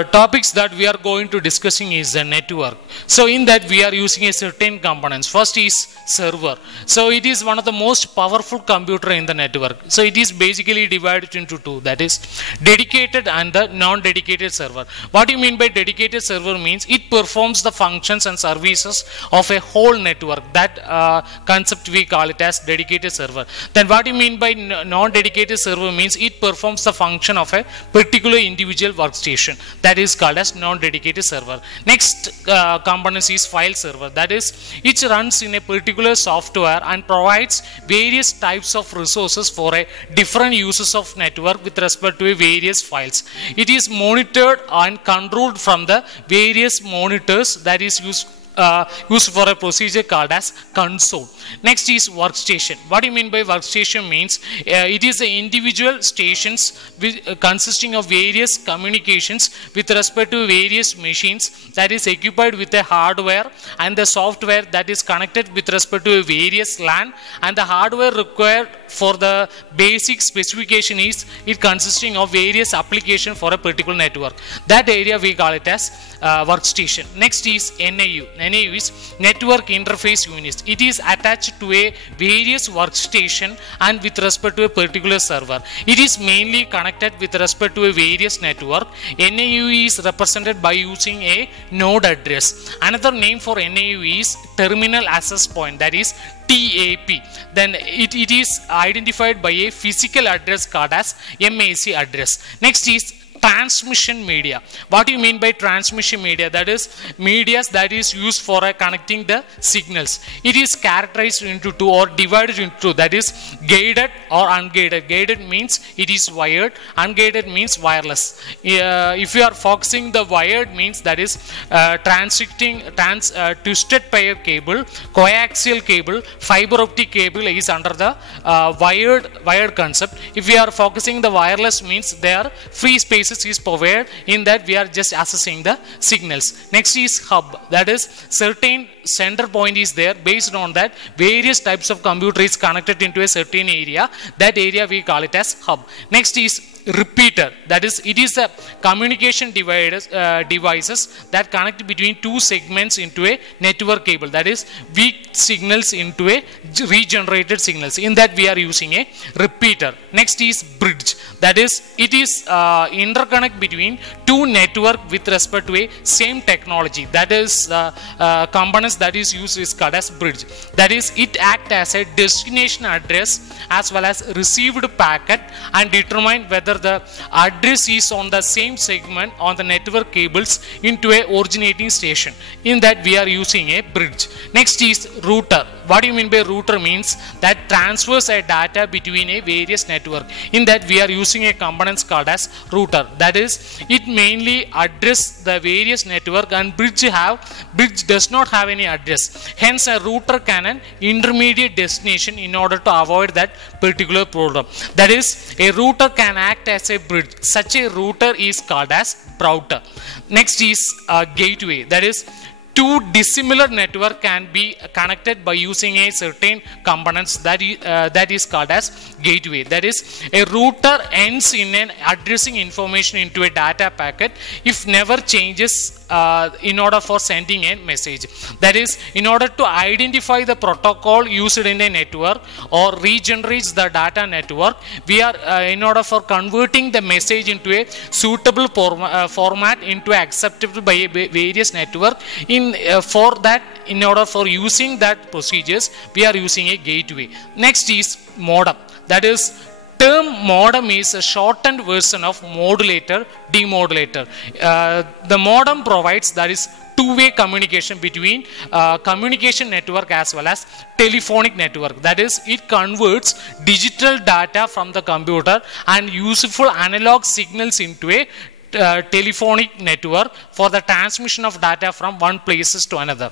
The topics that we are going to discussing is the network. So in that we are using a certain components. First is server. So it is one of the most powerful computer in the network. So it is basically divided into two, that is dedicated and the non-dedicated server. What do you mean by dedicated server? Means it performs the functions and services of a whole network. That concept we call it as dedicated server. Then what do you mean by non-dedicated server? Means it performs the function of a particular individual workstation. That is called as non-dedicated server. Next component is file server. That is, it runs in a particular software and provides various types of resources for a different uses of network with respect to various files. It is monitored and controlled from the various monitors that is used for a procedure called as console. Next is workstation. What do you mean by workstation? Means it is the individual stations consisting of various communications with respect to various machines that is equipped with a hardware and the software that is connected with respect to various LAN, and the hardware required for the basic specification is it consisting of various applications for a particular network. That area we call it as workstation. Next is NIU. NIU is network interface unit. It is attached to a various workstation and with respect to a particular server. It is mainly connected with respect to a various network. NIU is represented by using a node address. Another name for NIU is terminal access point, that is TAP. Then it is identified by a physical address called as MAC address. Next is transmission media. What do you mean by transmission media? That is media that is used for connecting the signals. It is characterized into two or divided into two, that is gated or ungated. Gated means it is wired, ungated means wireless. If you are focusing the wired means that is twisted pair cable, coaxial cable, fiber optic cable is under the wired concept. If we are focusing the wireless means there free space is provided, in that we are just accessing the signals. Next is hub. That is certain center point is there. Based on that various types of computer is connected into a certain area. That area we call it as hub. Next is repeater. That is, it is a communication devices that connect between two segments into a network cable. That is weak signals into a regenerated signals. In that we are using a repeater. Next is bridge. That is, it is interconnect between two network with respect to a same technology. That is components that is used is called as bridge. That is, it act as a destination address as well as received packet and determine whether the address is on the same segment on the network cables into a originating station. In that we are using a bridge. Next is router. What do you mean by router? Means that transfers a data between a various network. In that we are using a components called as router. That is, it mainly address the various network, and bridge does not have any address. Hence a router can an intermediate destination in order to avoid that particular problem. That is, a router can act as a bridge. Such a router is called as router. Next is gateway. That is, two dissimilar network can be connected by using a certain components that is called as gateway. That is, a router ends in an addressing information into a data packet if never changes in order for sending a message. That is, in order to identify the protocol used in a network or regenerates the data network, we are in order for converting the message into a suitable format into acceptable by various network. For that, in order for using that procedures, we are using a gateway. Next is modem. That is, term modem is a shortened version of modulator, demodulator. The modem provides, that is, two-way communication between communication network as well as telephonic network. That is, it converts digital data from the computer and useful analog signals into a telephonic network for the transmission of data from one places to another.